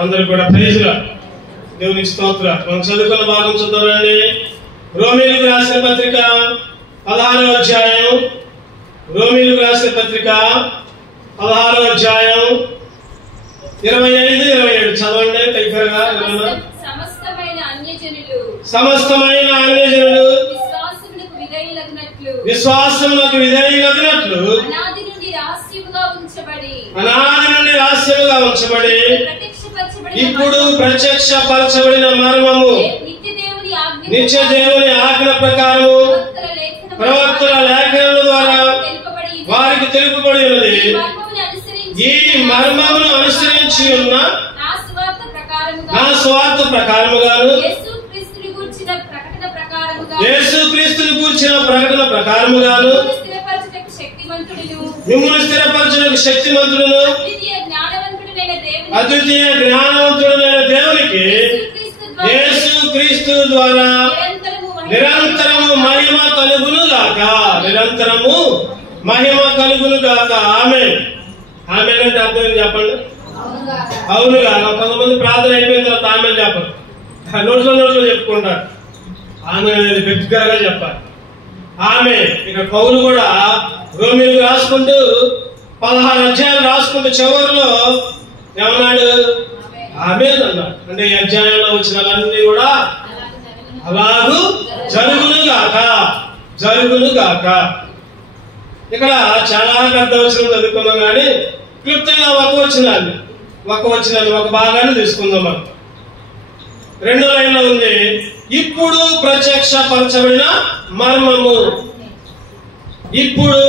అందరూ కూడా ప్రైజ్లా దేవునికి స్తోత్ర. మనం చదువుకున్న భాగం చూద్దామండి. రోమీయులకు రాసిన పత్రిక 16వ అధ్యాయం. రోమీయులకు రాసిన పత్రిక 16వ అధ్యాయం 25-27 చదవండి. దగ్గరగా సమస్తమైన అన్యజనులు విశ్వాసమునకు విధేయులగునట్లు అనాది నుండి రహస్యముగా ఉంచబడి ఇప్పుడు ప్రత్యక్షపరచబడిన మర్మము నిత్య దేవుని ఆజ్ఞ ప్రకారము ప్రవక్తల లేఖనల ద్వారా వారికి తెలుపబడి ఉన్నది. ఈ మర్మమును అనుసరించి ఉన్న నా స్వార్థ ప్రకారముగాను యేసుక్రీస్తుని గూర్చిన ప్రకటన ప్రకారముగాను మిమ్మును స్థిరపరచుటకు శక్తిమంతుడును అద్వితీయ జ్ఞానవంతుడైన దేవునికి యేసుక్రీస్తు ద్వారా నిరంతరము మహిమ కలుగును గాక. నిరంతరము మహిమ కలుగును గాక. ఆమేన్. ఆమేన్ అంటే అర్థం చెప్పండి. అవునుగా. కొంతమంది ప్రార్థన అయిపోయిన తర్వాత ఆమేన్ చెప్పరు, నోట్లో చెప్పుకుంటారు. ఆమె అనేది గట్టిగా చెప్పాలి. ఆమె ఇక్కడ పౌలు కూడా రోమీయులకు రాసుకుంటూ 16 అధ్యాయాలు రాసుకుంటూ చివరిలో ఏమన్నాడు? ఆమేన్ అన్నాడు. అంటే ఈ అధ్యాయంలో వచ్చినవన్నీ కూడా అలాగూ జరుగును గాక, జరుగును గాక. ఇక్కడ చాలా పెద్ద వచనం చదువుకున్నాం కానీ క్లుప్తంగా ఒక వచనాన్ని ఒక భాగాన్ని తీసుకుందాం. మనం 2వ లైన్లో ఉంది, ఇప్పుడు ప్రత్యక్షపరచబడిన మర్మము. ఇప్పుడు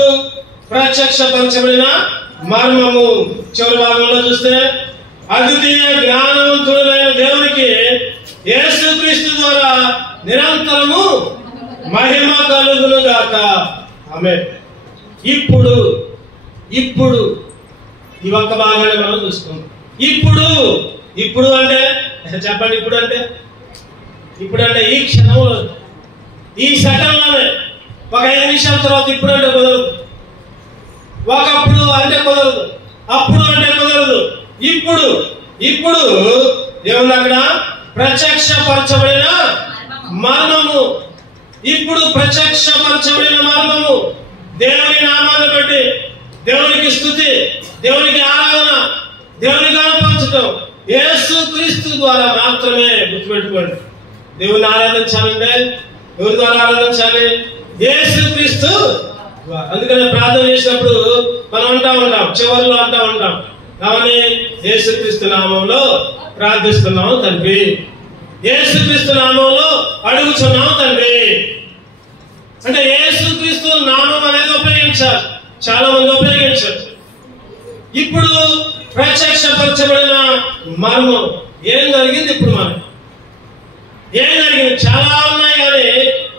ప్రత్యక్షపరచబడిన మర్మము. చివరి భాగంలో చూస్తే అద్వితీయ జ్ఞానవంతుడైన దేవునికి యేసుక్రీస్తు ద్వారా నిరంతరము మహిమ కలుగును గాక. ఆమేన్. ఇప్పుడు ఈ ఒక్క భాగాన్ని మనం చూసుకుందాం. ఇప్పుడు అంటే చెప్పండి. ఇప్పుడు అంటే ఈ క్షణంలో, ఈ సెకండ్లోనే. ఒక 5 నిమిషాల తర్వాత ఇప్పుడు అంటే కుదరదు, ఒకప్పుడు అంటే కుదరదు, అప్పుడు అంటే కుదరదు. ఇప్పుడు ఏముంది అక్కడ? ప్రత్యక్షపరచబడిన మర్మము. ఇప్పుడు ప్రత్యక్షపరచబడిన మర్మము. దేవుని నామాన్ని బట్టి దేవునికి స్తుతి, దేవునికి ఆరాధన, దేవునికి కనపరచడం యేసుక్రీస్తు ద్వారా మాత్రమే. గుర్తుపెట్టుకోండి. దేవుని ఆరాధించాలంటే ఎవరి ద్వారా ఆరాధించాలి? యేసుక్రీస్తు. అందుకని ప్రార్థన చేసినప్పుడు మనం అంటా ఉంటాం, చివరిలో అంటా ఉంటాం, కావని యేసుక్రీస్తు నామంలో ప్రార్థిస్తున్నాము తండ్రి, యేసుక్రీస్తు నామంలో అడుగుతున్నాము తండ్రి. అంటే యేసుక్రీస్తు నామం అనేది ఉపయోగించాలి. చాలా మంది ఉపయోగించారు. ఇప్పుడు ప్రత్యక్షపరచబడిన మర్మం ఏం జరిగింది? ఇప్పుడు మనం ఏం జరిగింది? చాలా ఉన్నాయి కానీ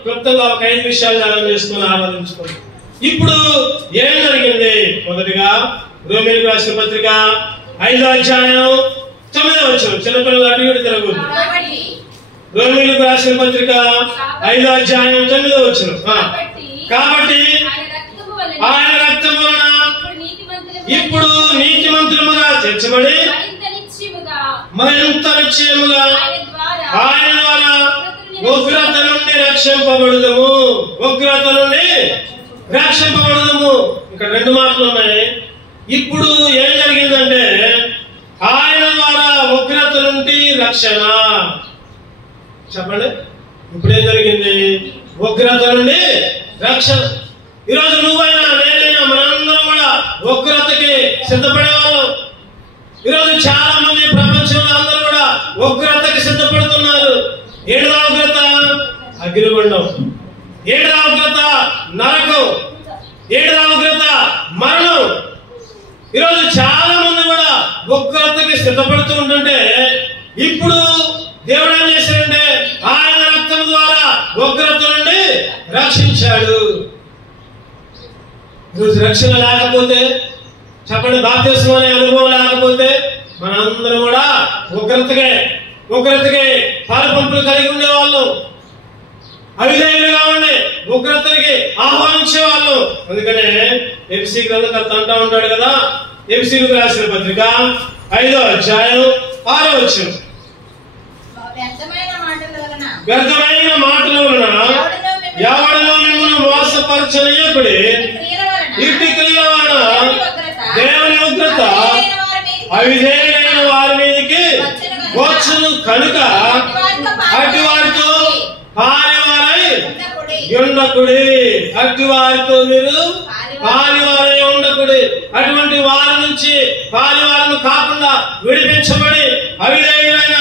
క్లుప్తంగా ఒక 5 విషయాలు ధ్యానం చేసుకుని ఆరాధించుకోండి. ఇప్పుడు ఏం జరిగింది? మొదటిగా రోమీయులకు రాసిన పత్రిక 5వ అధ్యాయం 9వ వచనం. చిన్నపిల్లలు అటు ఇటు తిరగకూడదు. రోమీయులకు రాసిన పత్రిక 5వ అధ్యాయం 9వ వచనం. కాబట్టి ఆయన రక్తము వలన ఇప్పుడు నీతిమంతులముగా తీర్చబడి మరింత నిశ్చయముగా ఆయన ద్వారా ఉగ్రత నుండి రక్షింపబడుదము. ఇక్కడ 2 మాటలు ఉన్నాయి. ఇప్పుడు ఏం జరిగిందంటే ఆయన ద్వారా ఉగ్రత నుండి రక్షణ. చెప్పండి. ఇప్పుడు ఏం జరిగింది? ఉగ్రత నుండి రక్షణ. ఈరోజు నువ్వైనా నేనైనా మనందరం కూడా ఉగ్రతకి సిద్ధపడేవాళ్ళం. ఈరోజు చాలా మంది ప్రపంచంలో అందరూ కూడా ఉగ్రతకి సిద్ధపడుతున్నారు. ఏడవ ఉగ్రత అగ్నిగుండం, ఏడవ ఉగ్రత నరకం, ఏడవ ఉగ్రత మరణం. ఈరోజు చాలా మంది కూడా ఉగ్రతకి సిద్ధపడుతూ ఉంటుంటే ఇప్పుడు దేవుడు ఏం చేశాడంటే ఆయన రక్తం ద్వారా ఉగ్రత నుండి రక్షించాడు. ఈరోజు రక్షణ లేకపోతే, చెప్పండి, బాప్తిస్మం అనే అనుభవం లేకపోతే మనందరం కూడా ఉగ్రతకే పాలపంపులు కలిగి ఉండేవాళ్ళం, అవిధేయులుగా ఉండి ఉగ్రతకి ఆహ్వానించేవాళ్ళం. అందుకనే ఎఫ్సీ గ్రంథకర్త అంటా ఉంటాడు కదా, ఎఫెసీయులకు రాసిన పత్రిక 5వ అధ్యాయం 6వ వచనం. వ్యర్థమైన మాటల వలన ఎవడనో మిమ్మల్ని మోసపరచనీయకుడి, ఇట్టి క్రియల వలన దేవుని ఉగ్రత అవిధేయులైన వారి మీదకి వచ్చును కనుక అట్టి వారితో పాలివారై ఉండకుడి. అట్టి వారితో మీరు పాలివారై ఉండకుడి. అటువంటి వారి నుంచి పాలివారను కాకుండా విడిపించబడి అవిధేయులైన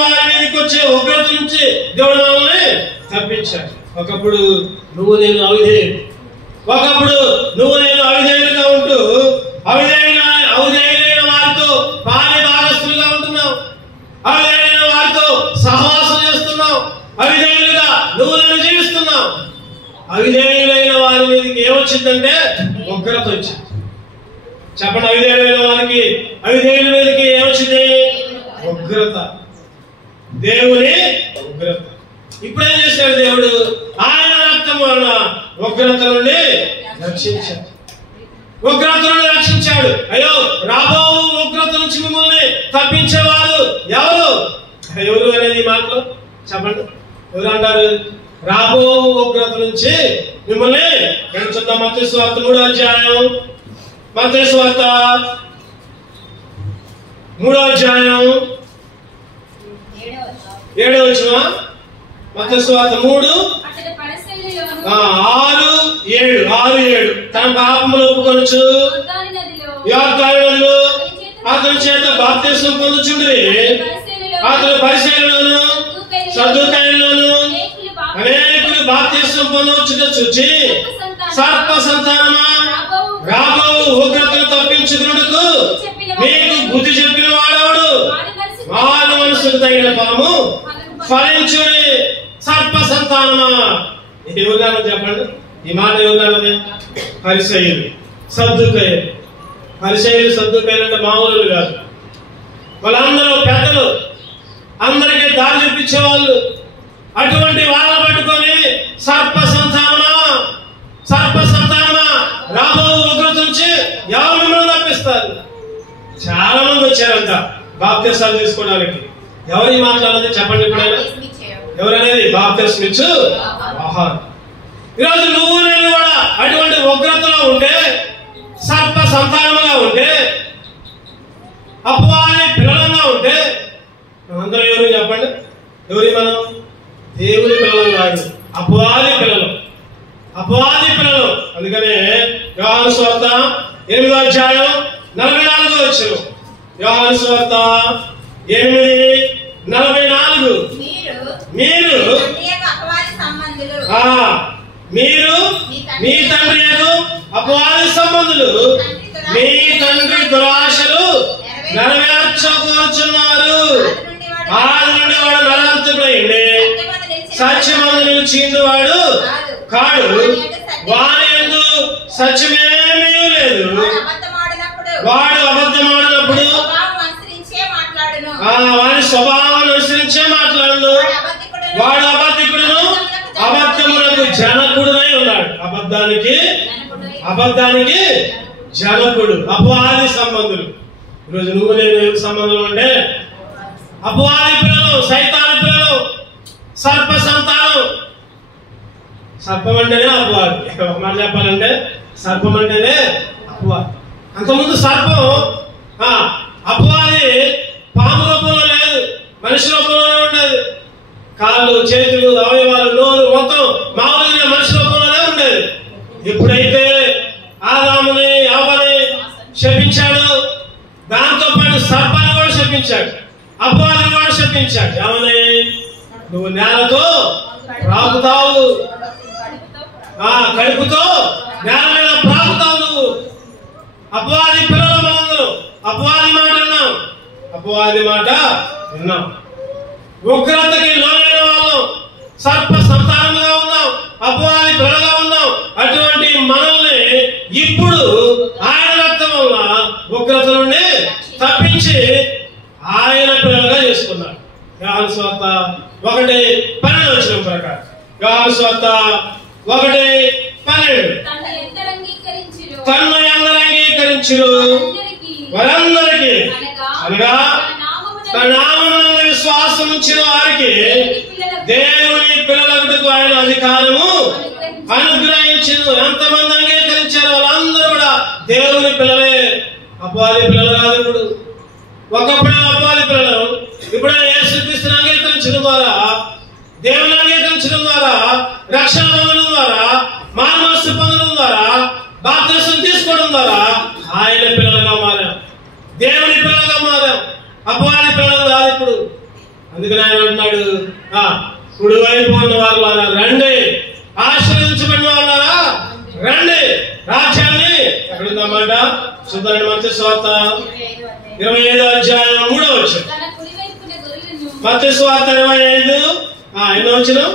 వారి మీదకి వచ్చే ఉగ్రత నుంచి దేవుడు మనల్ని తప్పించాడు. ఒకప్పుడు నువ్వు నేను అవిధేయులుగా ఉంటూ అవిధేయులైన వారితో పాలి భాగస్తులుగా ఉంటున్నావు, అవిధేయులైన వారితో సహవాసం చేస్తున్నావు, అవిధేయులుగా నువ్వు నేను జీవిస్తున్నావు. అవిధేయులైన వారి మీదకి ఏమొచ్చిందంటే ఉగ్రత వచ్చింది. చెప్పండి, అవిధేయుల మీదకి ఏమొచ్చింది? ఉగ్రత, దేవుని ఉగ్రత. ఇప్పుడేం చేశాడు దేవుడు? ఆయన రక్తం వలన ఉగ్రత నుండి రక్షించాడు. అయ్యో, రాబో ఉగ్రత నుంచి మిమ్మల్ని తప్పించేవారు ఎవరు అనేది మాటలు చెప్పండి. ఎవరు అంటారు? రాబో ఉగ్రత నుంచి మిమ్మల్ని చూద్దాం. మత్తయి సువార్త 3వ అధ్యాయం, మత్తయి సువార్త 3వ అధ్యాయం 7వ వచనం. మత్తయి సువార్త 3:6-7 తన పాపములు ఒప్పుకొనుచు యోర్దాను నదిలో అతని చేత బాప్తిస్మం పొందుచుండిరి. అతడు పరిసయ్యులను సద్దూకయ్యులను అనేకులు బాప్తిస్మం పొందవచ్చుట చూచి, సర్ప సంతానమా, రాబో ఉగ్రతను తప్పించుకున్నట్టుకు మీకు బుద్ధి చెప్పిన వాడెవడు? మారు మనసుకు తగిన ఫలము ఫలించుడి. సర్ప సంతానమా, ఎవరు చెప్పండి? ఈ మాట ఎవరు? పరిసయ్యులు, సద్దూకయ్యులు. పరిసయ్యులు, సద్దూకయ్యులు అంటే మామూలు కాదు. వాళ్ళందరూ పెద్దలు, అందరికీ దారి చూపించే వాళ్ళు. అటువంటి వాళ్ళని పట్టుకొని సర్ప సంతానమా రాబో ఉగ్రత నుంచి ఎవరు మిమ్మల్ని తప్పిస్తారు? చాలా మంది వచ్చారంట బాప్తిస్మాలు తీసుకోవడానికి. ఎవరి మాట్లాడాలి చెప్పండి? ఇప్పుడైనా ఎవరనేది? బాప్తిస్మం ఇచ్చు యోహాను. ఈరోజు నువ్వు నేను కూడా అటువంటి ఉగ్రతలో ఉంటే, సర్ప సంతానముగా ఉంటే, అపవాది పిల్లలంగా ఉంటే, అందరూ ఎవరు చెప్పండి? మనం దేవుని పిల్లలు కాదు, అపవాది పిల్లలు. అందుకనే యోహాను సువార్త 8వ అధ్యాయం 44వ వచనం. యోహాను సువార్త 8:44. మీరు మీ తండ్రి అపవాది సంబంధులు, మీ తండ్రి దురాశలు నెరవేర్చుకోరుచున్నారు. ఆది నుండి వాడు నరహంతకుడైంది, సత్యమందు నిలిచిందువాడు కాడు, వాని యందు సత్యమేమీ లేదు. వాడు అబద్ధమాడినప్పుడు వాని స్వభావం అనుసరించే మాట్లాడు. వాడు అబద్ధికుడును అబద్ధములకు జనకుడునై ఉన్నాడు. అబద్ధానికి జనకుడు. అపవాది సంబంధులు. ఈరోజు నువ్వు నేను సంబంధం అంటే అపవాది పిల్లలు, సైతాను పిల్లలు, సర్ప సంతానం. సర్పం అంటేనే అపవాది. ఒక మాట చెప్పాలంటే సర్పం అంటేనే అపవాది. అంతకుముందు సర్పం అపవాది పాము రూపంలో లేదు, మనిషి రూపంలోనే ఉండేది. కాళ్ళు, చేతులు, అవయవాలు, నోరు మొత్తం మామూలుగా మనిషి రూపంలోనే ఉండేది. ఎప్పుడైతే ఆదాముని అవ్వని శపించాడు, దాంతో పాటు సర్పాన్ని కూడా శపించాడు, అపవాదిని కూడా శపించాడు. ఏమని? నువ్వు నేలతో ప్రాకుతావు, కడుపుతో నేల మీద ప్రాకుతావు. నువ్వు అపవాది పిల్లలు మనందరం అపవాది మాట విన్నాం. ఉగ్రతకి లోనైన వాళ్ళం, సర్ప సంతానంగా ఉన్నాం, అపవాది పిల్లగా ఉన్నాం. అటువంటి మనల్ని ఇప్పుడు ఆయన రక్తం వల్ల ఉగ్రత నుండి తప్పించి ఆయన పిల్లలుగా చేసుకున్నాడు. యోహాను సువార్త 1:12 ప్రకారం. యోహాను సువార్త 1:12 తన్ను అందరూ అంగీకరించిరి. అంగీకరించురు వారందరికీ అనగా తన నామమునందు విశ్వాసం ఉంచిన వారికి దేవుని పిల్లలకు ఆయన అధికారము అనుగ్రహించును. ఎంతమంది అంగీకరించారు వాళ్ళందరూ కూడా దేవుని పిల్లలే, అపవాది పిల్లలు కాదు. ఇప్పుడు ఒకప్పుడు అపవాది పిల్లలు, ఇప్పుడు యేసుక్రీస్తుని అంగీకరించడం ద్వారా, దేవుని అంగీకరించడం ద్వారా, రక్షణ పొందడం ద్వారా, మానవస్తు పొందడం ద్వారా, బాప్తిసం తీసుకోవడం ద్వారా ఆయన పిల్లలుగా మారాం, దేవుని పిల్లలుగా మారాం, అపవాది పిల్లలు కాదు ఇప్పుడు. అందుకని ఆయన అంటున్నాడు, కుడివైపు ఉన్న వాళ్ళారా రండి, ఆశీర్వదించబడిన వాళ్ళారా రండి, రాజ్యాన్ని ఎక్కడుందన్నమాట చూద్దాం. మత్తయి సువార్త 25వ అధ్యాయం 3వ వచనం. మత్తయి సువార్త 25 ఎన్నో వచనం?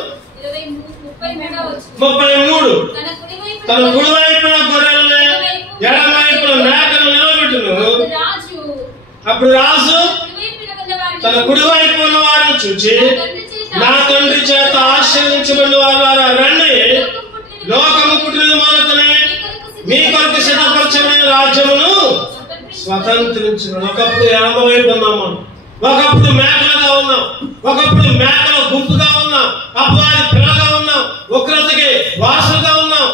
33. తన కుడివైపున గొర్రెలను ఎడమవైపున మేకలను నిలబెట్టును. అప్పుడు రాజు తన కుడివైపు ఉన్న వారిని చూచి, నా తండ్రి చేత ఆశీర్వదించబడిన వారు రండి, లోకము పుట్టిన మొదలుకొని మీ కొరకు సిద్ధపరచబడిన రాజ్యమును స్వతంత్రించును. ఒకప్పుడు ఎడమ వైపు ఉన్నాం మనం, ఒకప్పుడు మేకలుగా ఉన్నాం, ఒకప్పుడు మేకల గుంపుగా ఉన్నాం, అపవాది పిల్లగా ఉన్నాం, ఉగ్రతకి వారసులుగా ఉన్నాం,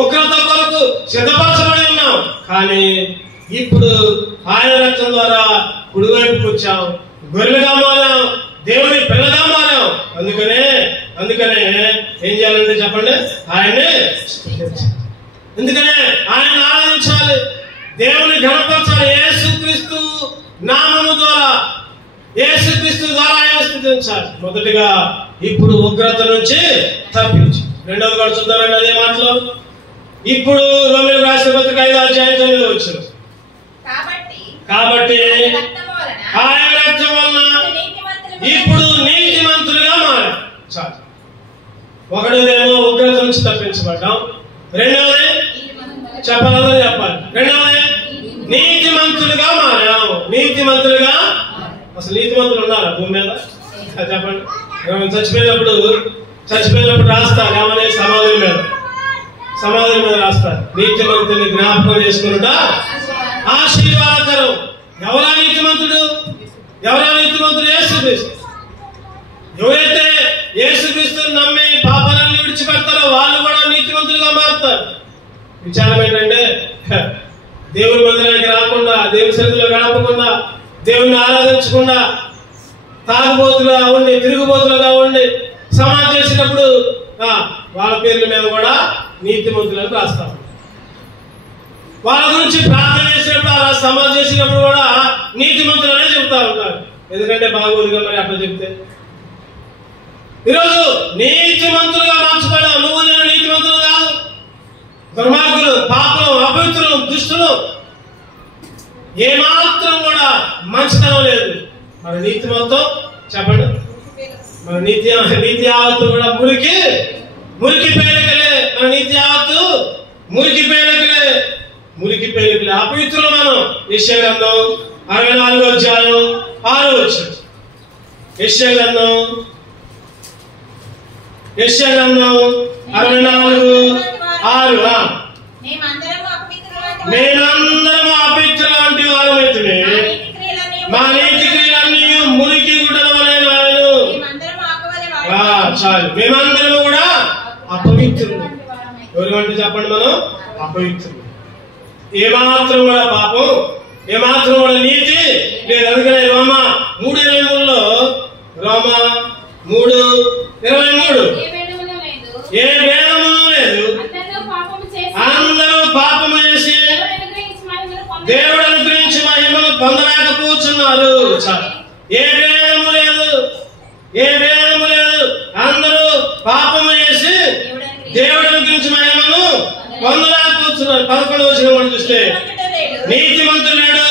ఉగ్రత కొరకు సిద్ధపరచబడి ఉన్నాం. కానీ ఇప్పుడు ఆయన రక్తం ద్వారా కుడివైపుకి వచ్చాం, గొర్రెలుగా మారాం, దేవుని పిల్లగా మారాం. అందుకనే ఏం చేయాలంటే చెప్పండి, ఆయన్ని ఎందుకనే ఆయన ఆరాధించాలి, దేవుని ఘనపరచాలి. యేసుక్రీస్తు నామము ద్వారా, యేసుక్రీస్తు ద్వారా ఆయన స్తుతించాలి. మొదటిగా ఇప్పుడు ఉగ్రత నుంచి తప్పించి, రెండవది కూడా చూద్దామండి అదే మాటలో. ఇప్పుడు రోమీయులకు రాసిన పత్రిక 5వ అధ్యాయం 9వ వచనం. కాబట్టి ఆయన రక్తం వలన ఇప్పుడు నీతిమంతులుగా మారాం. చాలు. ఒకటిదేమో ఉగ్రత నుంచి తప్పించబడ్డాం, రెండవది చెప్పాలి, రెండవది నీతిమంతులుగా మారాం. నీతిమంతులుగా, అసలు నీతిమంతులు ఉన్నారా భూమి మీద? చెప్పండి. చచ్చిపోయినప్పుడు రాస్తారు ఏమని? సమాధుల మీద రాస్తారు, నీతిమంతుని జ్ఞాపకం చేసుకున్నట ఆశీర్వాదకరం. ఎవరా నీతిమంతుడు? యేసుక్రీస్తు. ఎవరైతే యేసుక్రీస్తుని నమ్మి పాపాలను విడిచిపెడతారో వాళ్ళు కూడా నీతిమంతులుగా మారుతారు. విచారం ఏంటంటే, దేవుని మందిరానికి రాకుండా, దేవుని సన్నిధిలో గడపకుండా, దేవుని ఆరాధించకుండా, తాగుబోతులుగా ఉండి, తిరుగుబోతులుగా ఉండి సమాధి చేసినప్పుడు వాళ్ళ పేర్ల మీద కూడా నీతిమంతులను రాస్తారు. వాళ్ళ గురించి ప్రార్థన చేసినప్పుడు, అలా సమాధి చేసినప్పుడు కూడా నీతిమంతులనే చెబుతా ఉంటారు. ఎందుకంటే బాగోదుగా మరి అట్లా చెప్తే. ఈరోజు నీతిమంతులుగా మార్చబడ్డావు. నువ్వు నేను నీతిమంతులు కాదు, దుర్మార్గులు, పాపులు, అపవిత్రులు, దుష్టులు, ఏమాత్రం కూడా మంచితనం లేదు. మన నీతిమంతం చెప్పండి, మన నీతి యావత్తు కూడా మురికి పేలికలే. మన నీతి యావత్తు మురికి పేలికలే, అపవిత్రులు మనం. యెషయా గ్రంథం 64వ అధ్యాయం 6వ వచనం. యెషయా గ్రంథం 64:6. మేమందరము అపవిత్రులు వంటి వారమైతిమి, మా నీతి క్రియలన్నీ మురికి గుడ్డల వలె నాయను. చాలు, మేమందరము కూడా అపవిత్రులు. ఎవరి వంటి చెప్పండి? మనం అపవిత్రులు. ఏమాత్రం కూడా పాపం, ఏమాత్రం కూడా నీతి లేదు. అందుకనే రోమా 3:23లో, రోమా 3:23, ఏ భేదము లేదు, అందరూ పాపము చేసి దేవుడు అనుగ్రహించి మహిమను పొందలేకపోతున్నారు. ఏ భేదము లేదు, అందరూ పాపము చేసి దేవుడు అనుగ్రహించి మహిమను పొందలేకపోతున్నారు. 11వ వచనం చూస్తే, నీతిమంతుడు లేడు,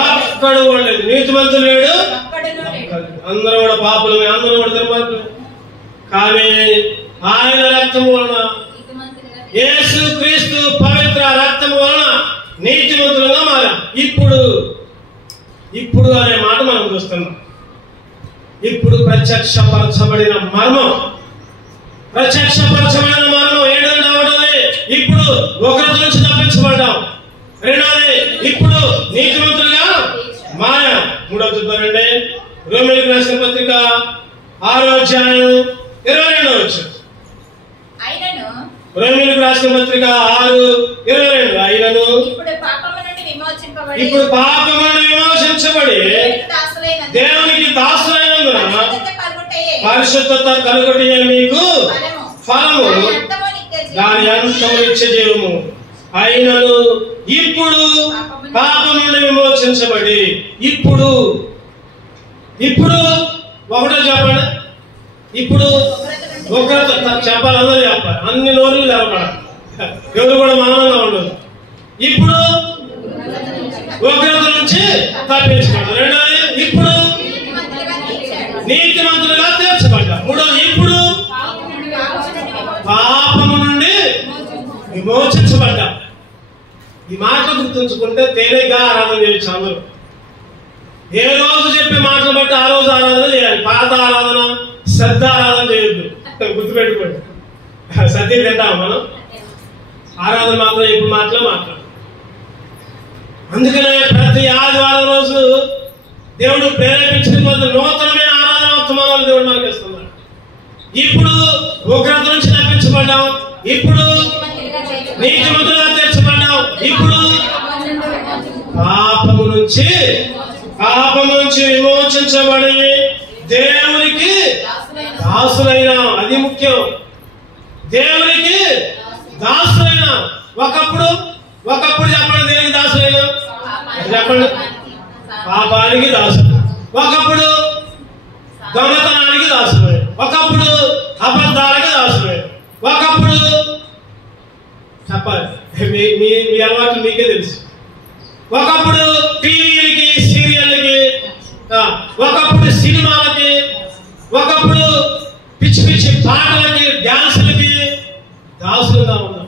ఒక్కడు కూడా లేదు. నీతిమంతుడు లేడు, అందరూ కూడా పాపులమే, అందరూ కూడా దుర్మార్గులు. కానీ ఆయన రక్తం వలన, యేసుక్రీస్తు పవిత్ర రక్తం వలన నీతిమంతులుగా మారాం. ఇప్పుడు అనే మాట మనం చూస్తున్నాం. ఇప్పుడు ప్రత్యక్షపరచబడిన మర్మం ఏంటంటే, ఇప్పుడు ఒకరి నుంచి తప్పించబడ్డాం. రెండవది ఇప్పుడు నీతిమంతులుగా మాయ. మూడవది చూద్దామండి, రోమీయులకు రాసిన పత్రిక 6వ అధ్యాయం 22వ వచనం. రోమీయులకు రాసిన పత్రిక 6:22. అయినను ఇప్పుడు పాపము నుండి విమోచించబడి దేవునికి దాసులైనందున పరిశుద్ధత కలుగుటే మీకు ఫలము, దాని అంతము నిత్య జీవము. అయినను ఇప్పుడు పాపం నుండి విమోచించబడి ఇప్పుడు ఒకటో చెప్పండి. ఇప్పుడు ఉగ్రత చెప్పాలి, అందరూ చెప్పాలి, అన్ని నోరులు తెలపడాలి, ఎవరు కూడా మౌనంగా ఉండదు. ఇప్పుడు ఉగ్రత నుంచి తప్పించబడ్డారు. రెండోది ఇప్పుడు నీతిమంతులుగా తీర్చబడ్డారు. మూడోది ఇప్పుడు పాపము నుండి విమోచించబడ్డారు. ఈ మాట గుర్తుంచుకుంటే తేలిగ్గా ఆరాధన చేయొచ్చు అందరూ. ఏ రోజు చెప్పే మాటలు బట్టి ఆ రోజు ఆరాధన చేయాలి. పాత ఆరాధన, శ్రద్ధ ఆరాధన చేయొద్దు. గుర్తుపెట్టుకోండి. సద్య తింటాం మనం, ఆరాధన మాత్రం ఇప్పుడు మాట్లాడు. అందుకనే ప్రతి ఆదివారం రోజు దేవుడు ప్రేరేపించిన నూతనమైన ఆరాధన వర్తమానాలు దేవుడు మనకి ఇస్తున్నాడు. ఇప్పుడు ఉగ్రత నుంచి తప్పించబడ్డాం, ఇప్పుడు నీతిమంతులుగా తీర్చబడ్డాం, ఇప్పుడు పాపము నుంచి విమోచించబడి దేవునికి దాసులైన. అది ముఖ్యం. దేవునికి దాసులైన. ఒకప్పుడు చెప్పండి, దేనికి దాసులైన చెప్పండి. పాపానికి దాసులు. ఒకప్పుడు దొంగతనానికి దాసులే. ఒకప్పుడు అబద్ధాలకి దాసులే. ఒకప్పుడు చెప్పాలి, మీ అలవాట్లు మీకే తెలుసు. ఒకప్పుడు టీవీలకి, సీరియళ్ళకి, ఒకప్పుడు సినిమాలకి, ఒకప్పుడు పిచ్చి పిచ్చి పాటలకి, డాన్సులకి దాసులుగా ఉన్నాం.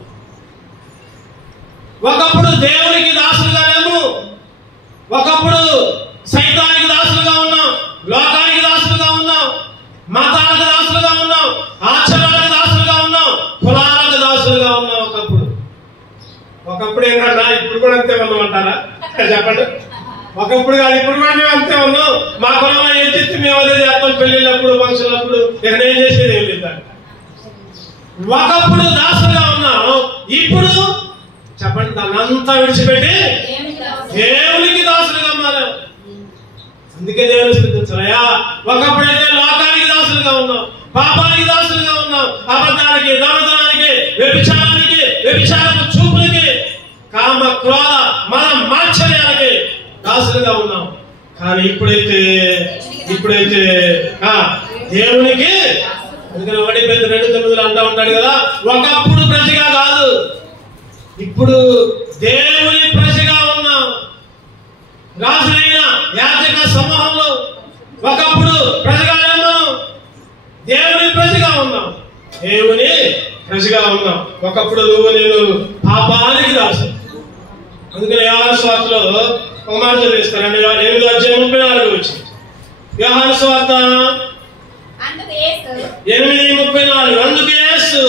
ఒకప్పుడు దేవునికి దాసులుగా లేము. ఒకప్పుడు సైతానికి దాసులుగా ఉన్నాం, లోకానికి దాసులుగా ఉన్నాం, మతాలకు దాసులుగా ఉన్నాం, ఆచారాలకు దాసులుగా ఉన్నాం, కులాలకు దాసులుగా ఉన్నాం. ఒకప్పుడు ఏంటన్నా, ఇప్పుడు కూడా అంతే ఉన్నాం అంటారా? చెప్పండి. ఒకప్పుడు కాదు, ఇప్పుడు కూడా మేము అంతే ఉన్నాం. మా కులంలో ఏం చెప్తే మేము అదే చేస్తాం. పెళ్లిళ్ళప్పుడు, ఫంక్షన్లప్పుడు ఇక్కడ ఏం చేసేది ఏం లేదు. ఒకప్పుడు దాసులుగా ఉన్నాం, ఇప్పుడు చెప్పండి దాన్ని అంతా విడిచిపెట్టి దేవునికి దాసులుగా మారాం. అందుకే దేవుని స్తుతించాలయ్యా. ఒకప్పుడైతే లోకానికి దాసులుగా ఉన్నాం, పాపానికి దాసులుగా ఉన్నాం, అబద్ధానికి, దొంగతనానికి, వ్యభిచారపు చూపులకి, కామ క్రోధ మన మాత్సర్యాలకి దాసులుగా ఉన్నాం. కానీ ఇప్పుడైతే దేవునికి, అందుకని 1 Petrus 2:9 అంటా ఉంటాడు కదా, ఒకప్పుడు ప్రజగా కాదు, ఇప్పుడు దేవుని ప్రజగా ఉన్నాం. రాజులైన యాజక సమూహంలో ఒకప్పుడు ప్రజగా ఉన్నాం, దేవుని ప్రజగా ఉన్నాం. దేవుని ప్రజగా ఉన్నాం. ఒకప్పుడు నువ్వు నేను పాపానికి దాసు. అందుకని యోహాను సువార్తలో ఒక మాట చదివిస్తానండి. 8వ అధ్యాయం 34 వచ్చింది. యోహాను సువార్త 8:34. అందుకు యేసు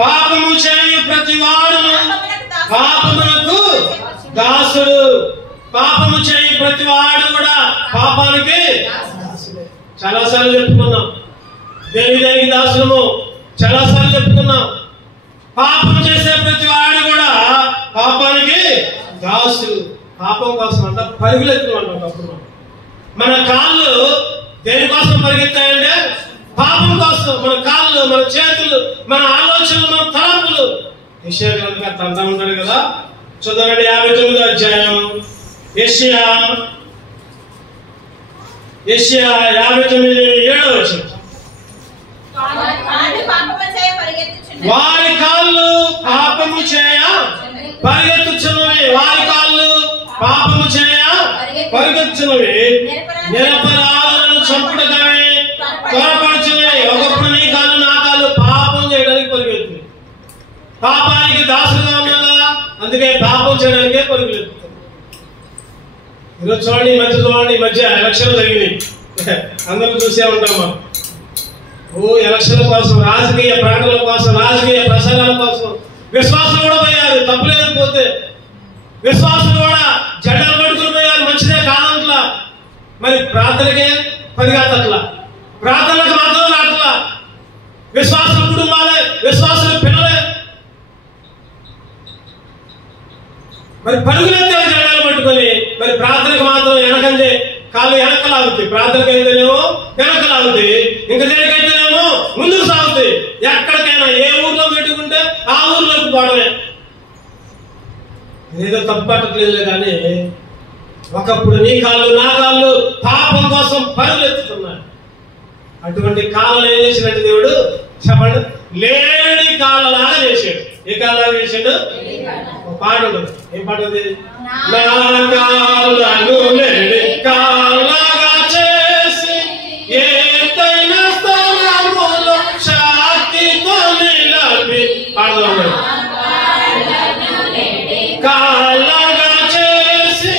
పాపము చేయు ప్రతి వాడును పాపమునకు దాసుడు. పాపము చేయు ప్రతి వాడు కూడా పాపానికి చాలాసార్లు చెప్పుకున్నాం. దేనికి దాసులము చాలాసార్లు చెప్పుకున్నాం. పాపం చేసే ప్రతి వాడు కూడా పాపానికి దాసుడు. పాపం కోసం అంట పరుగులెత్తుకుంటాం. ఒకప్పుడు మన కాళ్ళు దేనికోసం పరిగెత్తాయంటే పాపం కోసం. మన కాళ్ళు, మన చేతులు, మన ఆలోచనలు, మన తలంపులు. యెషయా గ్రంథకర్త అంతా ఉంటాడు కదా, చూద్దామండి. 59వ అధ్యాయం యెషయా 59:7 వచనం. వారి కాళ్ళు పాపము చేయ పరిగెత్తుచున్నవి. వారి కాళ్ళు పాపము చేయ పరిగెత్తుచున్నవి. నిరపరాధులను చంపుటకై త్వరపడుచున్నవి. ఒకప్పుడు నీ కాళ్ళు, నా కాళ్ళు పాపం చేయడానికి పరిగెత్తుంది. పాపానికి దాసులుగా ఉన్నా, అందుకే పాపం చేయడానికే పరిగెత్తుతుంది. ఈరోజు చూడండి, ఈ మధ్య ఎలక్షన్ జరిగినాయి, అందరూ చూసే ఉంటామా. ఎలక్షన్ కోసం, రాజకీయ ప్రకటనల కోసం, రాజకీయ ప్రసంగాల కోసం విశ్వాసం కూడా పోయారు. తప్పులేదు పోతే విశ్వాసులు కూడా జెండాలు పట్టుకుని పోయారు, మంచిదే కాదంట్లా. మరి ప్రార్థనకే పరిగెత్తట్లా, ప్రార్థనలకు మాత్రం రాట్లా. విశ్వాసుల కుటుంబాలే, విశ్వాసుల పిల్లలే మరి పరుగులెత్తే జెండాలు పట్టుకొని మరి ప్రార్థనకు మాత్రం వెనకంజే కాళ్ళు వెనకలాగుతాయి. ప్రార్థనకు అయితేనేమో వెనకలాగుతాయి, ఇంకా దేనికైతేనేమో ముందుకు సాగుతాయి. ఎక్కడికైనా ఏ ఊర్లో పెట్టుకుంటే ఆ ఊర్లోకి పోవడమే. ఏదో తప్పట్టట్లేదు కానీ ఒకప్పుడు నీ కాళ్ళు నా కాళ్ళు పాపం కోసం పరుగులెత్తుతున్నాయి. అటువంటి కాళ్ళను ఏం చేసినట్టు దేవుడు చెప్పండి, లేడి కాళ్ళలాగా చేశాడు. ఏ కాళ్ళలాగా చేశాడు? పాట ఉంటుంది. ఏం పాట ఉంది? నా కాళ్ళను లేడి కాళ్ళలాగా చేసి ఏదైనా స్థలములో శక్తితో నిలిపి పాడదాం. కాళ్ళగా చేసి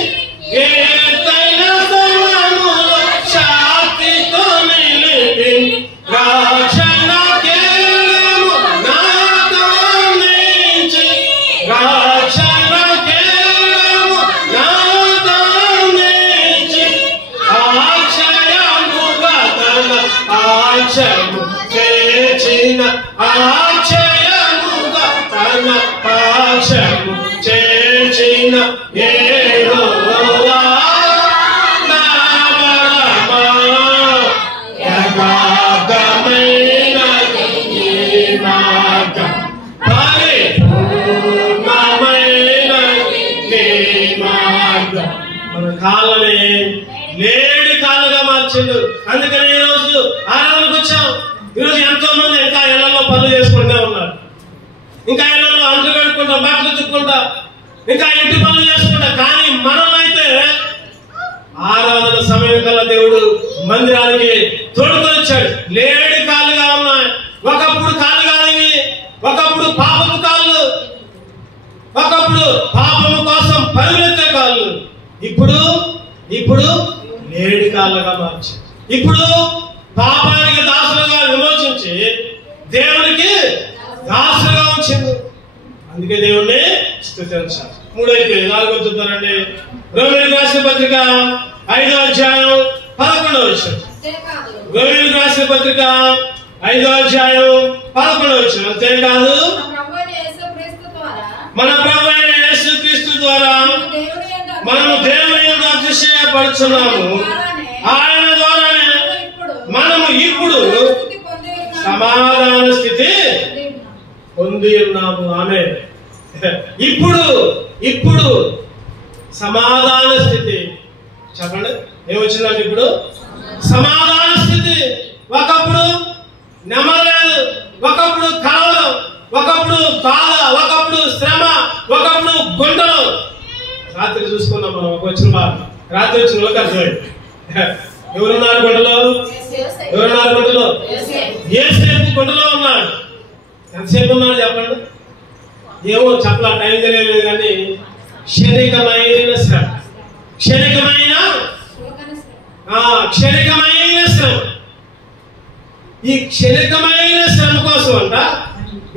ఏదైనా స్థలములో శక్తితో నిలిపి రక్షణ కేడము నాతో నుంచి, రక్షణ కేడము నాతో నుంచి అక్షయముగా తన అక్షయము చేసిన, అక్షయముగా తన అక్షయము చేసిన యెహోవా నా బలమా, యథార్థమైనది నీ మార్గం, పరిపూర్ణమైనది నీ మార్గం. మన కాళ్ళని లేడి కాళ్ళగా మార్చిండు. అందుకని ఈ రోజు ఆరాధనకు వచ్చాం. ఈరోజు ఎంతో మంది ఇంకా ఇళ్లలో పనులు చేసుకుంటూ ఉన్నారు, ఇంకా ఇళ్లలో అంట్లు కడుక్కుంటా, బట్టలు తుక్కుంటా, ఇంకా ఇంటి పనులు చేసుకుంటా. కానీ మనమైతే ఆరాధన సమయం కల్లా దేవుడు మందిరానికి తోడుకొని వచ్చాడు. లేడి కాళ్ళుగా ఉన్నాయి. ఒకప్పుడు కాళ్ళు కానివి, ఒకప్పుడు పాపము కాళ్ళు, ఒకప్పుడు పాపము కోసం పరుగులెత్తే కాళ్ళు, ఇప్పుడు లేడి కాళ్ళగా మార్చి, ఇప్పుడు పాపానికి దాసులుగా విమోచించి దేవునికి దాసులుగా ఉంచింది. అందుకే దేవుణ్ణి స్తుతించాలి. 3:4 చూద్దానండి. రోమీయులకు రాసిన పత్రిక 5వ అధ్యాయం 11వ వచనం. రోమీయులకు రాసిన పత్రిక 5వ అధ్యాయం 11వ వచనం. అంతేకాదు మన ప్రభువైన యేసుక్రీస్తు ద్వారా మనము దేవుని యందు అతిశయపడుచున్నాము. ఆయన ద్వారానే మనము ఇప్పుడు సమాధాన స్థితి పొంది ఉన్నాము. ఆమె ఇప్పుడు సమాధాన స్థితి. చెప్పండి, ఏమొచ్చిందంటే ఇప్పుడు సమాధాన స్థితి. ఒకప్పుడు నెమ్మలేదు, ఒకప్పుడు కలవరం, ఒకప్పుడు బాధ, ఒకప్పుడు శ్రమ, ఒకప్పుడు గుంటలు. రాత్రి చూసుకున్నాం మనం. వచ్చిన రాత్రి వచ్చిన వాళ్ళకి అర్థమైంది. ఎవరున్నారు గుంటలో? ఎవరున్నారు గుంటలో? యేసేపు గుంటలో ఉన్నాడు. ఎంతసేపు ఉన్నాడు చెప్పండి? ఏమో చెప్పలా, టైం తెలియలేదు. కానీ క్షణికమైన శ్రమ, క్షణికమైన శ్రమ. ఈ క్షణికమైన శ్రమ కోసం అంట,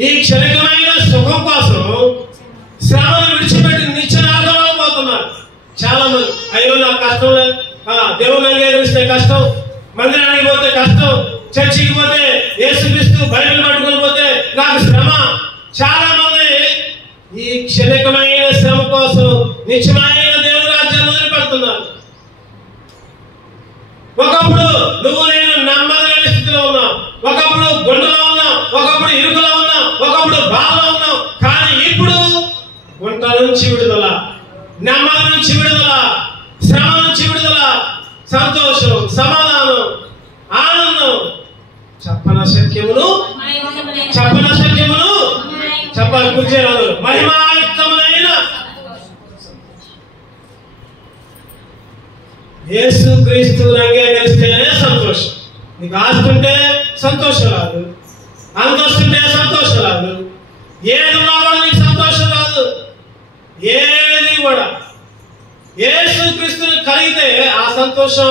ఈ క్షణికమైన సుఖం కోసం శ్రమను విడిచిపెట్టి నిత్యనాగంలో పోతున్నారు చాలా మంది. అయ్యో నాకు కష్టం లేదు, దేవుని అంగీకరిస్తే కష్టం, మందిరానికి పోతే కష్టం, చర్చికి పోతే యేసుక్రీస్తు బైబిల్ పట్టుకొని పోతే నాకు శ్రమ. చాలా మంది ఈ క్షణికమైన శ్రమ కోసం నిత్యమైన దేవుని రాజ్యాన్ని వదిలిపెడుతున్నారు. ఒకప్పుడు నువ్వు నేను నమ్మలేని స్థితిలో ఉన్నావు, ఒకప్పుడు గుంటలో ఉన్నావు, ఒకప్పుడు ఇరుకులో ఉన్నావు, ఒకప్పుడు బాధలో ఉన్నావు. కానీ ఇప్పుడు గుంట నుంచి విడుదల, నెమ్మది నుంచి విడుదల, శ్రమ నుంచి విడుదల, సంతోషం, సమాధానం, ఆనందం. చెప్పన శక్యమును చెప్పాలి కూర్చేరాదు. మహిమాయుక్తములైన యేసుక్రీస్తుని అంగీకరిస్తేనే సంతోషం. నీకు ఆస్తుంటే సంతోషం రాదు, అంతస్తుంటే సంతోషం రాదు, ఏది ఉన్నా కూడా నీకు సంతోషం రాదు. ఏది కూడా యేసుక్రీస్తుని కలిగితే ఆ సంతోషం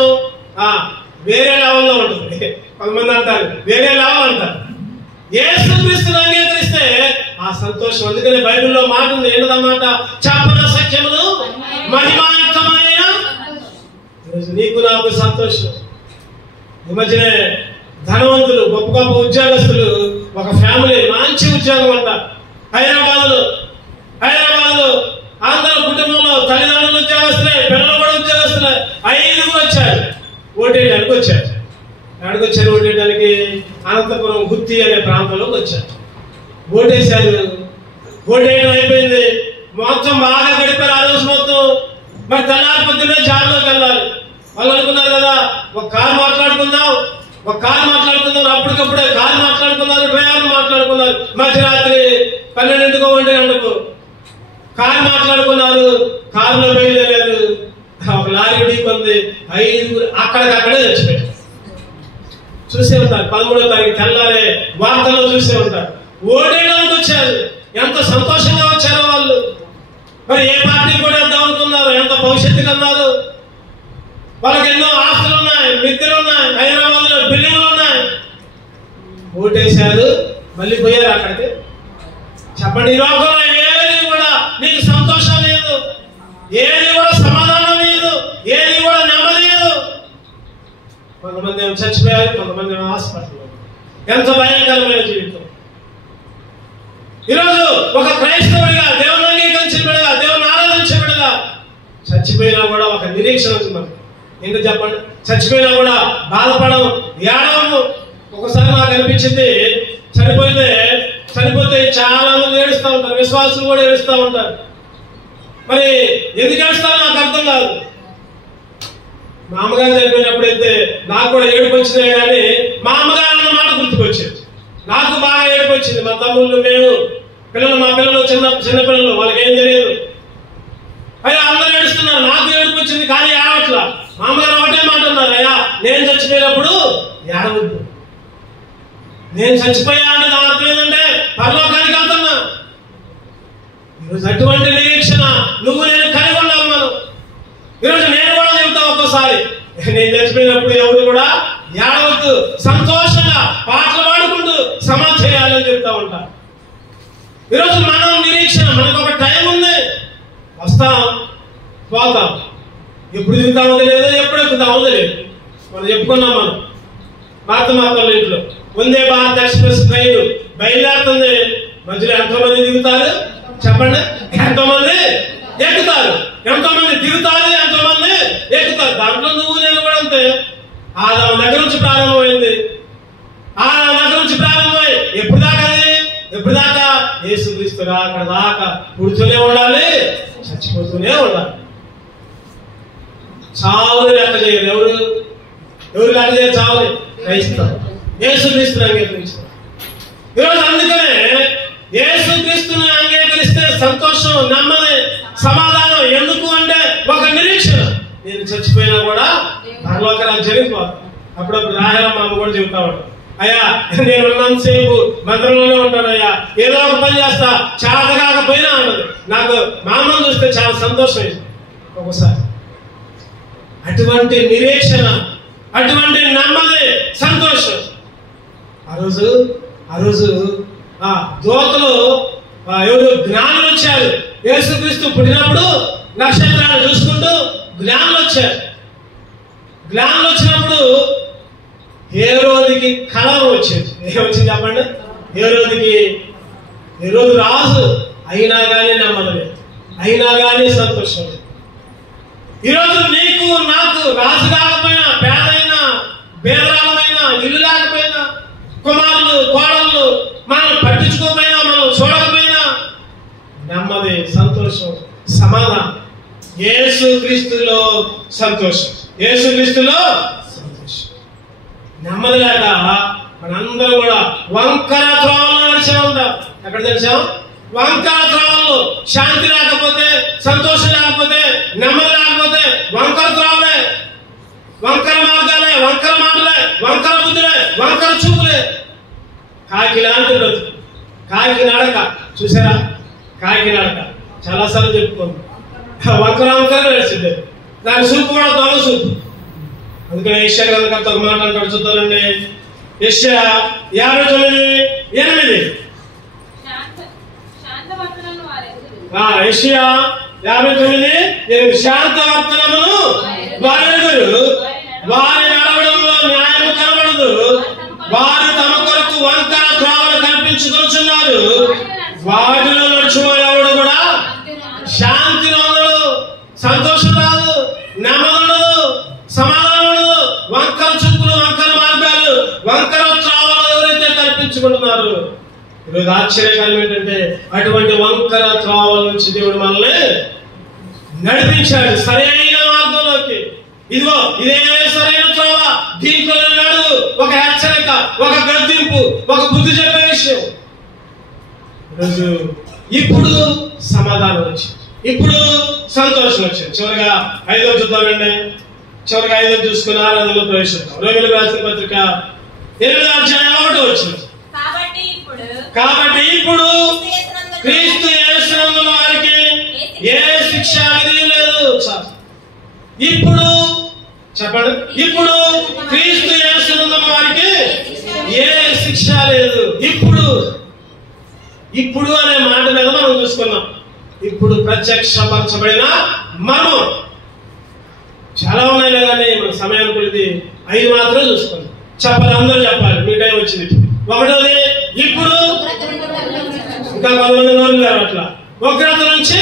వేరే లెవెల్లో ఉంటుంది. కొంతమంది అంటారు వేరే లెవెల్ అంటారు. యేసుక్రీస్తుని అంగీకరిస్తే ఆ సంతోషం. అందుకని బైబిల్లో మాట ఉంది, ఏంటన్నమాట? చెప్పన సత్యములు మహిమాయుక్తమైన నీకు నాకు సంతోషం. ఈ మధ్యనే ధనవంతులు, గొప్ప గొప్ప ఉద్యోగస్తులు, ఒక ఫ్యామిలీ మంచి ఉద్యోగం అంట హైదరాబాద్ లో అందరూ కుటుంబంలో తల్లిదండ్రులు ఉద్యోగస్తులే, పిల్లలు కూడా ఉద్యోగస్తులే. 5 వచ్చారు ఓటేయడానికి వచ్చారు. ఎక్కడికి వచ్చారు ఓటేయడానికి? అనంతపురం గుత్తి అనే ప్రాంతంలోకి వచ్చారు. ఓటేశారు. ఓటేయడం అయిపోయింది, మొత్తం బాగా గడిపారు ఆ రోజు మొత్తం. మరి తెల్లారి పొద్దున్నే జాబ్లోకి వెళ్ళాలి. వాళ్ళు అనుకున్నారు కదా, ఒక కారు మాట్లాడుకుందాం. అప్పటికప్పుడే కారు మాట్లాడుకున్నారు, డ్రైవర్ మాట్లాడుకున్నారు. మధ్యరాత్రి 12 1 గంటకు కారు మాట్లాడుకున్నారు. కారులో బయలుదేరారు. ఒక లారీ ఢీకొంది. 5 అక్కడికక్కడే చచ్చిపోయారు. చూసే ఉంటారు. 13వ తారీఖు తెల్లారే వార్తల్లో చూసే ఉంటారు. ఓటేయడానికి వచ్చారు. ఎంత సంతోషంగా వచ్చారో వాళ్ళు. మరి ఏ పార్టీ కూడా ఎంత అనుకున్నారు, ఎంత భవిష్యత్తు కన్నారు. వాళ్ళకి ఎన్నో ఆస్తులు ఉన్నాయి, మిద్దెలు ఉన్నాయి, హైదరాబాద్ లో బిల్డింగ్లు ఉన్నాయి. ఓటేశారు, మళ్ళీ పోయారు అక్కడికి. చెప్పండి, ఈ లోకంలో ఏది కూడా నీకు సంతోషం లేదు, ఏది కూడా సమాధానం లేదు, ఏది కూడా నెమ్మది లేదు. కొంతమంది ఏమో చచ్చిపోయారు, కొంతమంది ఏమో హాస్పిటల్లో. ఎంత భయంకరమైన జీవితం. ఈరోజు ఒక క్రైస్తవుడిగా, దేవుని అంగీకరించిన బిడ్డగా, దేవుని ఆరాధించే బిడ్డగా చచ్చిపోయినా కూడా ఒక నిరీక్షణ ఉంది మనకి. ఎందుకు చెప్పండి? చచ్చిపోయినా కూడా బాధపడడం, ఏడవము. ఒకసారి నాకు అనిపించింది, చనిపోతే చాలా మంది ఏడుస్తూ ఉంటారు, విశ్వాసులు కూడా ఏడుస్తూ ఉంటారు. మరి ఎందుకు ఏడుస్తారో నాకు అర్థం కాదు. మా అమ్మగారు చనిపోయినప్పుడైతే నాకు కూడా ఏడుపు వచ్చినాయి, కానీ మా అమ్మగారు అన్న మాట గుర్తుకొచ్చేది. నాకు బాగా ఏడుపు వచ్చింది. మా తమ్ముళ్ళు, మేము మా పిల్లలు చిన్న పిల్లలు, వాళ్ళకి ఏం తెలియదు. అయ్యా అందరూ ఏడుస్తున్నారు, నాకు ఏడుపు వచ్చింది, కానీ ఏడవట్లా. మా అమ్మగారు ఒకటే మాట అన్నారు, అయ్యా నేను చచ్చిపోయినప్పుడు ఏడవద్దు. నేను చచ్చిపోయా అంటే దాని అర్థం ఏంటంటే పరలోకానికి వెళ్తున్నా. ఈరోజు అటువంటి నిరీక్షణ నువ్వు నేను కలిగి ఉండాలి మనం. ఈరోజు నేను కూడా చెబుతా, ఒక్కోసారి నేను చచ్చిపోయినప్పుడు ఎవరు కూడా ఏడవద్దు, సంతోషంగా పాటలు పాడుకుంటూ సమాధి చేయాలని చెప్తా ఉంటా. ఈరోజు మనం నిరీక్షణ, మనకు ఒక టైం ఉంది, వస్తాం పోతాం. ఎప్పుడు దిగుతామో తెలియదు, ఎప్పుడు ఎక్కుతామో తెలియదు. మనం చెప్పుకున్నాం. మనం మార్తమాపల్లి ఇంట్లో వందే భారత్ ఎక్స్ప్రెస్ ట్రైన్ బయలుదేరుతుంది. మధ్యలో ఎంతోమంది దిగుతారు చెప్పండి? ఎంతోమంది ఎక్కుతారు, ఎంతోమంది దిగుతారు, ఎంతోమంది ఎక్కుతారు. దాంట్లో నువ్వు నేను కూడా అంతే. ఆదాము దగ్గర నుంచి ప్రారంభమైంది. ఎప్పుడు దాకా యేసుక్రీస్తు అక్కడ దాకా పుడుతూనే ఉండాలి, చచ్చిపోతూనే ఉండాలి. చావుని లెక్క చేయరు. ఎవరు లెక్క చేయరు చావుని? క్రైస్తవం. యేసుక్రీస్తుని అంగీకరించారు. ఈరోజు అందుకనే యేసుక్రీస్తుని అంగీకరిస్తే సంతోషం, నెమ్మది, సమాధానం. ఎందుకు అంటే ఒక నిరీక్షణ. నేను చచ్చిపోయినా కూడా పరలోక రాజ్యం జరిగిపోతాను. అప్పుడప్పుడు రాయలమ్మ కూడా చెబుతా ఉంటాను, అయ్యా నేను ఉన్నంతసేపు మందిరంలోనే ఉంటానయ్యా, ఏదో ఒక పని చేస్తా, చేత కాకపోయినా అన్నది. నాకు మా అమ్మను చూస్తే చాలా సంతోషం అయింది ఒకసారి. అటువంటి నిరీక్షణ, అటువంటి నెమ్మది, సంతోషం. ఆ రోజు దోతలు ఎవరు జ్ఞానులు వచ్చారు. యేసుక్రీస్తు పుట్టినప్పుడు నక్షత్రాలు చూసుకుంటూ జ్ఞానులు వచ్చారు. జ్ఞానులు వచ్చినప్పుడు హేరోదికి కళ వచ్చింది. ఏమొచ్చింది చెప్పండి? హేరోదు రాజు అయినా కానీ నెమ్మదలేదు, అయినా కానీ సంతోషం. ఈరోజు నీకు నాకు రాజు కాకపోయినా, పేదైనా బేదరాలమైనా, ఇల్లు లేకపోయినా, కుమారులు కోడళ్ళు మనం పట్టించుకోకపోయినా, మనం చూడకపోయినా నెమ్మది, సంతోషం, సమాధానం. యేసుక్రీస్తులో సంతోషం, యేసుక్రీస్తులో సంతోషం. నెమ్మది లేక మనందరం కూడా వంకర త్రోవల్లో నడిచే ఉంటాం. ఎక్కడ తెలిసాం? వంకర త్రోవల్లో. శాంతి లేకపోతే, సంతోషం లేకపోతే, నెమ్మది లేకపోతే వంకర త్రోవలే, వంకర మార్గాలే, వంకర మాటలే, వంకర బుద్ధులే, వంకర చూపులే. కాకి లాంటి బ్రతుకు, కాకి నడక. చూసారా? కాకి నడక చాలాసార్లు చెప్పుకోండి. వంకర వంకరగా నడిచింది. దాని సూపు కూడా దొంగ సూపు. అందుకని యెషయా గ్రంథకర్త ఒక మాట అంటాడు, చూద్దామండి. యెషయా 59 8. యెషయా 59:8 శాంతవర్తనమును వారెరుగురు, వారి నడవడంలో న్యాయము కనబడదు, వారు తమ కొరకు వంకర త్రోవలు కల్పించుకొనుచున్నారు, వాటిలో నడుచువాడు కూడా శాంతి నొందడు, సంతోషం రాదు, నెమ్మది, సమాధానం ఉండదు. వంకర చూపులు, వంకర మార్గాలు, వంకర త్రోవలు ఎవరైతే కల్పించుకుంటున్నారు, ఈరోజు ఆశ్చర్యకరం ఏంటంటే అటువంటి వంకర త్రోవల నుంచి దేవుడు మనల్ని నడిపించాడు సరైన మార్గంలోకి. ఇదిగో ఇదే సరైన త్రోవ, దీంట్లో నాడు ఒక హెచ్చరిక, ఒక గద్దింపు, ఒక బుద్ధి చెప్పే విషయం. ఈరోజు ఇప్పుడు సమాధానం వచ్చింది, ఇప్పుడు సంతోషం వచ్చింది. చివరిగా 5వ చూద్దామండి. చివరిగా 5వ చూసుకుని 6వ ప్రవేశిద్దాం. రోమిలకు రాసిన పత్రిక 8:1 వచ్చింది. కాబట్టి ఇప్పుడు క్రీస్తు యేసునందు వారికి ఏ శిక్ష విధి లేదు. ఇప్పుడు చెప్పండి, ఇప్పుడు క్రీస్తు యేసునందు వారికి ఏ శిక్ష లేదు. ఇప్పుడు అనే మాట మీద మనం చూసుకున్నాం. ఇప్పుడు ప్రత్యక్షపరచబడిన మనం చాలా ఉన్నాయి కానీ మన సమయాన్ని కొలిది 5 మాత్రం చూసుకున్నాం. చెప్పాలి, అందరూ చెప్పాలి, మీ టైం వచ్చింది. 1వది ఇప్పుడు, ఇంకా 10 రోజులు లేరు అట్లా, ఉగ్రత నుంచి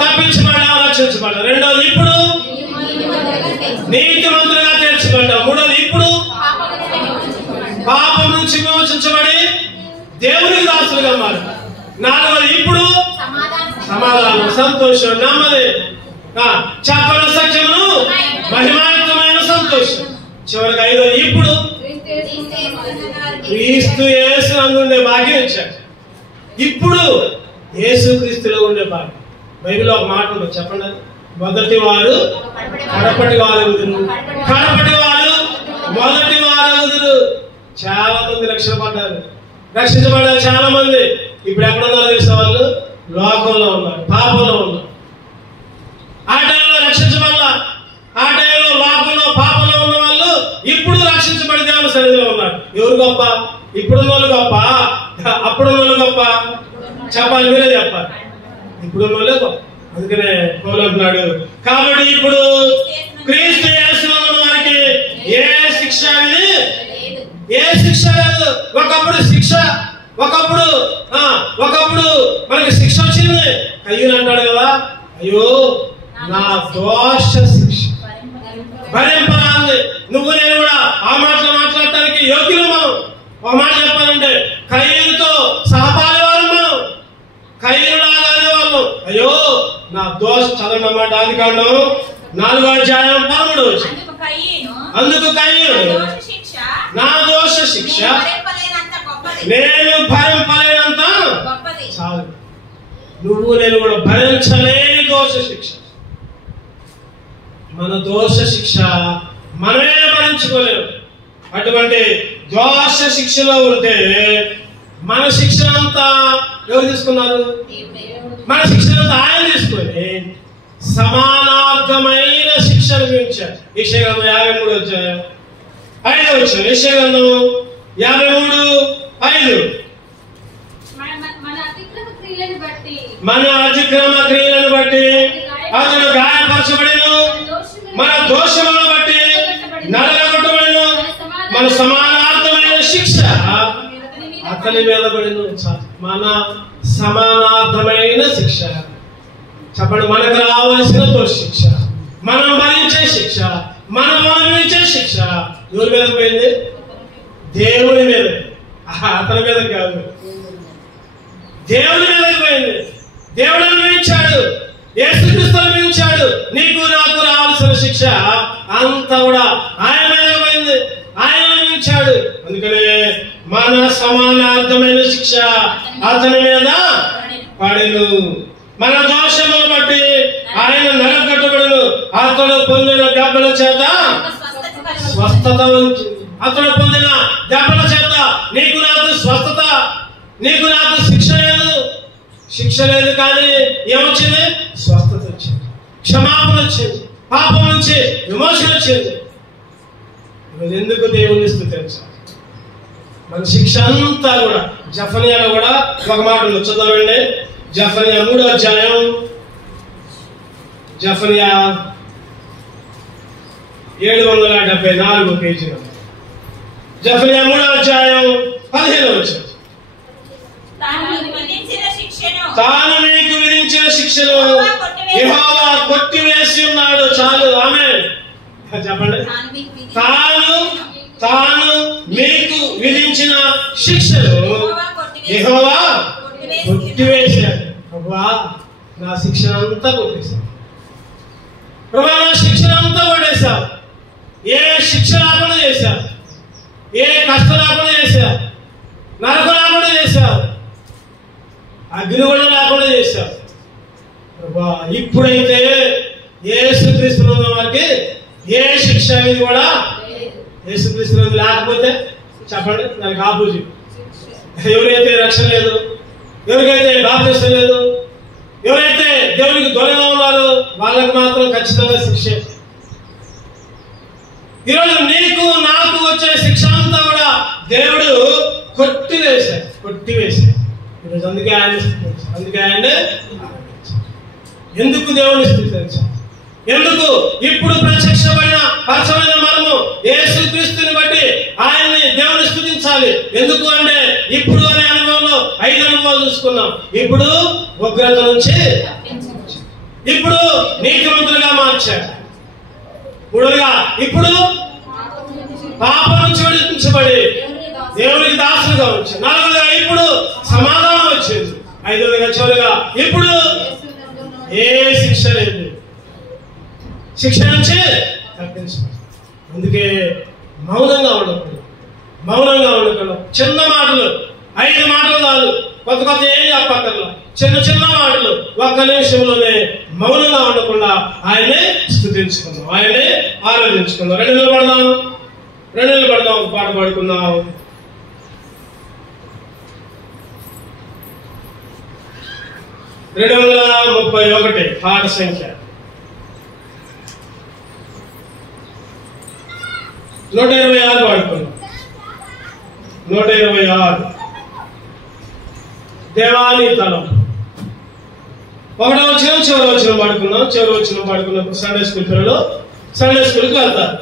తప్పించబడ్డా, రక్షించబడ్డా. 2వది ఇప్పుడు నీతిమంతులుగా తీర్చబడ్డా. 3వది ఇప్పుడు పాపం నుంచి విమోచించబడి దేవునికి దాసులుగా మారు. 4వది ఇప్పుడు సమాధానం, సంతోషం, నెమ్మది, చెప్పని సత్యమును మహిమాయుక్తమైన సంతోషం. చివరికి 5వది ఇప్పుడు క్రీస్తు యేసునందు ఉండే భాగ్యం ఇచ్చాడు. ఇప్పుడు యేసు క్రీస్తులో ఉండే భాగ్యం. బైబిల్లో ఒక మాట ఉంది, చెప్పండి. మొదటి వారు కడపటి వారగుదురు, కడపటి వారు మొదటి వారగుదురు. చాలా మంది రక్షించబడ్డారు చాలా మంది. ఇప్పుడు ఎక్కడున్నారో తెలిసే వాళ్ళు లోకంలో ఉన్నారు, పాపంలో ఉన్నారు. ఆ టైంలో రక్షించబడ్డా, ఆ టైంలో లోకంలో పాపంలో ఉన్న వాళ్ళు ఇప్పుడు రక్షించబడి దేవుని సన్నిధిలో ఉన్నారు. ఎవరు గొప్ప? ఇప్పుడున్న వాళ్ళు గొప్ప, అప్పుడున్న వాళ్ళు గొప్ప? చెప్పాలి, మీరే చెప్పాలి. ఇప్పుడున్న వాళ్ళే గొప్ప. అందుకనే పౌలు అంటున్నాడు, కాబట్టి ఇప్పుడు క్రీస్తు యేసునందు వారికి ఏ శిక్ష లేదు. ఒకప్పుడు మనకి శిక్ష వచ్చింది. కయ్యూని అంటాడు కదా, అయ్యో నా దోష శిక్ష భరింపరాంది. నువ్వు నేను కూడా ఆ మాటలు మాట్లాడటానికి యోగ్యులు. మనం ఒక మాట చెప్పాలంటే కయ్యూనితో సహపాలి వారు, మనం కయ్యూనులాగా అనేవాళ్ళు. అయ్యో నా దోష, చదవండి అన్నమాట. ఆదికాండం 4:13. అందుకు కయ్యూను నా దోష శిక్ష నేను భరింపలేనంత చాలు. నువ్వు నేను కూడా భరించలేని దోష శిక్ష, మన దోష శిక్ష మనమే భరించుకోలేము. అటువంటి దోష శిక్షలో ఉంటే మన శిక్ష అంతా ఎవరు తీసుకున్నారు? మన శిక్షనంతా ఆయన తీసుకొని సమానార్థమైన శిక్షను గురించారు. యెషయా 53:5 వచ్చింది. యెషయా 53:5 మన అతిక్రమ క్రియలను బట్టి అతను గాయపరచబడిను, మన దోషములను బట్టి నలగొట్టబడిను, మన సమానార్థమైన శిక్ష అతని మీద పడిను. మన సమానార్థమైన శిక్ష, చెప్పండి, మనకు రావాల్సిన దోష శిక్ష, మనం భరించే శిక్ష, మనం అనుభవించే శిక్ష ఎవరి మీద పోయింది? దేవుని మీద. అతని మీద కాదు, దేవుని మీద పోయింది. దేవుడు అనుభవించాడు, యేసుక్రీస్తు అనుభవించాడు. నీకు నాకు రావాల్సిన శిక్ష అంతా కూడా ఆయన మీద పోయింది, ఆయన అనుభవించాడు. అందుకనే మన సమానార్థమైన శిక్ష అతని మీద పడెను, మన దోషమును బట్టి ఆయన నరకట్టబడెను. అతడు పొందిన దెబ్బల చేత స్వస్థత వచ్చింది. అతడు పొందిన దెబ్బల చేత నీకు నాకు స్వస్థత, నీకు నాకు శిక్ష లేదు కానీ ఏమొచ్చింది? స్వస్థత వచ్చింది, క్షమాపణ వచ్చింది, పాపం నుంచి విమోచన వచ్చింది. ఎందుకు దేవుని స్తుతించాలి? మన శిక్ష అంతా కూడా జఫన్యాలో కూడా ఒక మాట చదవండి. జఫన్యా 3వ అధ్యాయం, జఫన్యా 774 పేజీలో, జఫన్యా 3వ అధ్యాయం 15వ వచనం. తాను మీకు విధించిన శిక్షను యెహోవా కొట్టివేసి ఉన్నాడు. చాలు, ఆమేన్ చెప్పండి. తాను మీకు విధించిన శిక్షను యెహోవా కొట్టివేశాడు. ప్రభువా నా శిక్షణ అంతా కొట్టేశావు, ప్రభువా నా శిక్షణ అంతా కొట్టేశావు. ఏ శిక్ష రాకుండా చేశావు, ఏ కష్టం రాకుండా చేశావు, నరకం రాకుండా చేశావు, అగ్ని కూడా లేకుండా చేశావు. ప్రభువా ఇప్పుడైతే యేసుక్రీస్తు వారికి ఏ శిక్ష అనేది కూడా యేసుక్రీస్తు లేకపోతే చెప్పండి దానికి ఆపోజిట్. ఎవరైతే రక్షణ లేదు, ఎవరికైతే బాప్తిసం లేదు, ఎవరైతే దేవునికి దూరంగా ఉన్నారో వాళ్ళకి మాత్రం ఖచ్చితంగా శిక్ష. ఈరోజు నీకు నాకు వచ్చే శిక్ష అంతా కూడా దేవుడు కొట్టివేశాడు. ఈరోజు అందుకే ఆయన స్థితించాడు. ఎందుకు దేవుని స్థితించాడు? ఎందుకు? ఇప్పుడు ప్రత్యక్షమైన పరచమైన మనము యేసుక్రీస్తుని బట్టి ఆయన్ని దేవుని స్తుతించాలి. ఎందుకు అంటే ఇప్పుడు అనే అనుభవంలో 5 అనుభవాలు చూసుకున్నాం. ఇప్పుడు ఉగ్రత నుంచి, ఇప్పుడు నీతిమంతులుగా మార్చాడు. 3గా ఇప్పుడు పాపం నుంచి విడిపించబడి దేవునికి దాసులుగా వచ్చాడు. 4గా ఇప్పుడు సమాధానం వచ్చింది. 5గా చివరిగా ఇప్పుడు ఏ శిక్ష లేదు, శిక్ష నుంచి తప్పించబడి. అందుకే మౌనంగా ఉండకూడదు. చిన్న మాటలు 5 మాటలు చాలు, కొత్త ఏం చెప్పక్కర్లా. చిన్న మాటలు 1 నిమిషంలోనే మౌనంగా ఉండకుండా ఆయనే స్తుతించుకుందాం, ఆయనే ఆరాధించుకుందాం. 2 నిలబడదాం, ఒక పాట పాడుకుందాం. (231) పాట సంఖ్య 126 పాడుకున్నాం. 126 దేవాని తలం 1వ వచనం, చివరి వచనం పాడుకున్నాం. చివరి వచనం పాడుకున్నప్పుడు సండే స్కూల్ పిల్లలు సండే స్కూల్కి వెళ్తారు.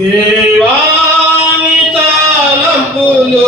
దేవాని తలంపులు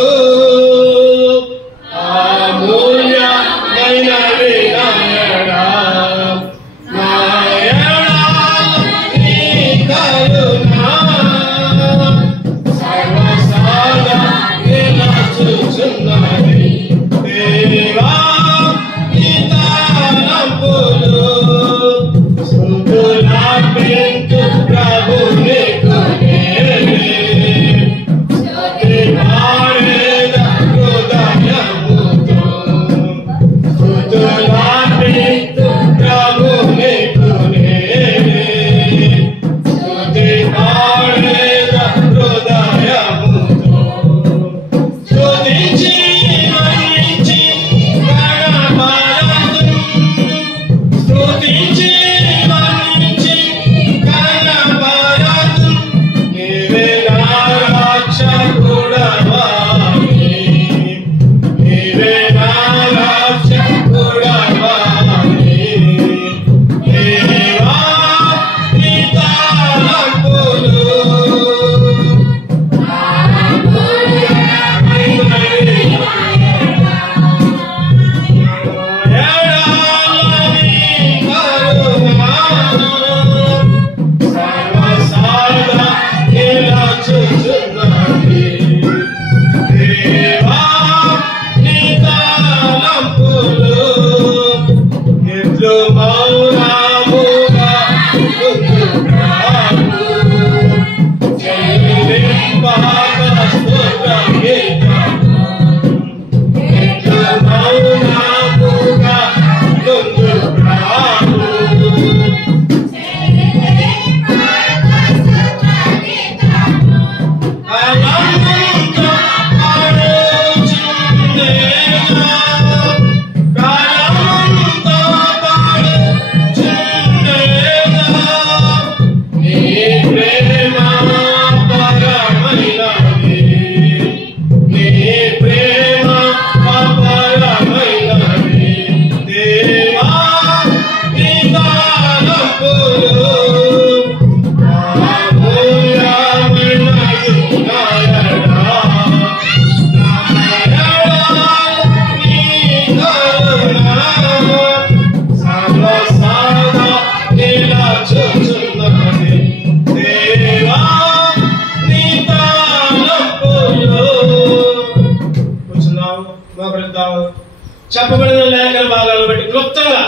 చెప్పబడిన లేఖన భాగాలను బట్టి క్లుప్తంగా